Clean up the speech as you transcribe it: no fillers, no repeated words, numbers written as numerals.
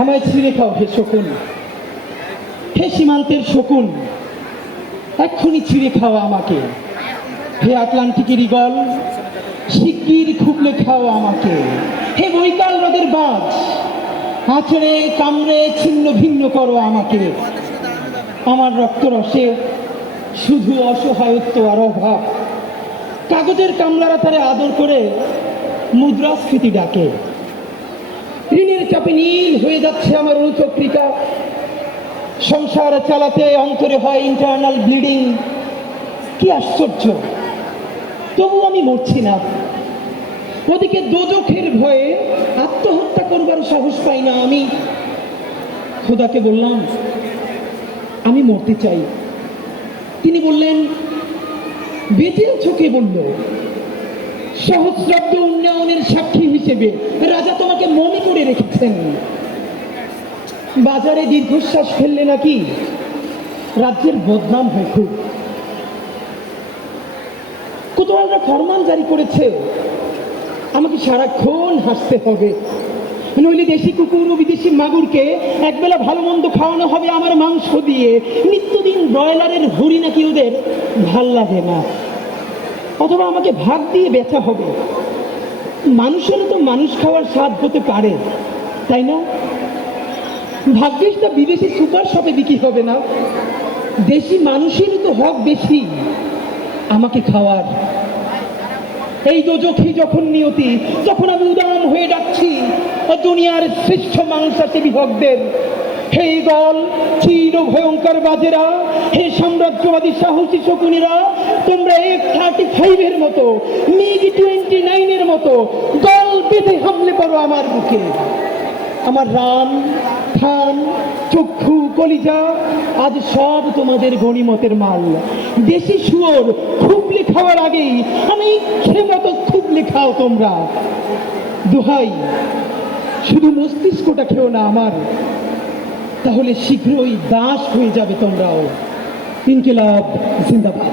আমায় ছিঁড়ে খাও হে শকুন, হে সীমান্তের শকুন, এক্ষুনি ছিঁড়ে খাও আমাকে। হে আটলান্টিকের ঈগল, শিগগির খুবলে খাও আমাকে। হে বৈকাল নদের বাজ, আছড়ে কামড়ে ছিন্ন ভিন্ন করো আমাকে। আমার রক্তরসে শুধু অসহায়ত্ব আর অভাব। কাগজের কামলারা তারে আদর করে মুদ্রাস্ফীতি ডাকে। ঋণের চাপে নীল হয়ে যাচ্ছে আমার অনুচক্রিকা। সংসার চালাতে অন্তরে হয় ইন্টারনাল ব্লিডিং। কি আশ্চর্য, তবু আমি মরছি না। ওদিকে দোজখের ভয়ে আত্মহত্যা করবার সাহস পাই না আমি। খোদাকে বললাম আমি মরতে চাই। তিনি বললেন বেঁচে আছো কে বলল? সহস্রাব্দ উন্নয়নের সাক্ষী হিসেবে রাজা তোমাকে মনে করে রেখেছেন। বাজারে দীর্ঘশ্বাস ফেললে নাকি রাজ্যের বদনাম হয় খুব। কোতোয়ালরা ফরমান জারি করেছে আমাকে সারাক্ষণ হাসতে হবে, নইলে দেশি কুকুর ও বিদেশি মাগুরকে একবেলা ভালো মন্দ খাওয়ানো হবে আমার মাংস দিয়ে। নিত্যদিন ব্রয়লারের ভুঁড়ি নাকি ওদের ভাল লাগে না। অথবা আমাকে ভাগ দিয়ে ব্যথা হবে। মানুষেরও তো মানুষ খাওয়ার স্বাদ হতে পারে, তাই না? ভাগ্যিস তা বিদেশি সুপার শপে বিক্রি হবে না। দেশি মানুষেরও তো হক বেশি আমাকে খাওয়ার। এই দোজখী যখন নিয়তি, যখন আমি উদাম হয়ে ডাকছি দুনিয়ার শ্রেষ্ঠ মাংসাশী হকদের, হে ঈগল, চির ভয়ঙ্কর বাজেরা, হে সাম্রাজ্যবাদী সাহসী শকুনেরা, তোমরা F-35 মতো, MiG-29 মতো দল বেঁধে হামলে পড়ো আমার বুকে। আমার রান, থান, চক্ষু, কলিজা আজ সব তোমাদের গণিমতের মাল। দেশি শুয়োর খুবলে খাওয়ার আগেই আমি ইচ্ছে মতো খুবলে খাও তোমরা। দোহাই, শুধু মস্তিষ্কটা খেও না আমার, তাহলে শীঘ্রই দাস হয়ে যাবে তোমরাও। ইনকিলাব জিন্দাবাদ।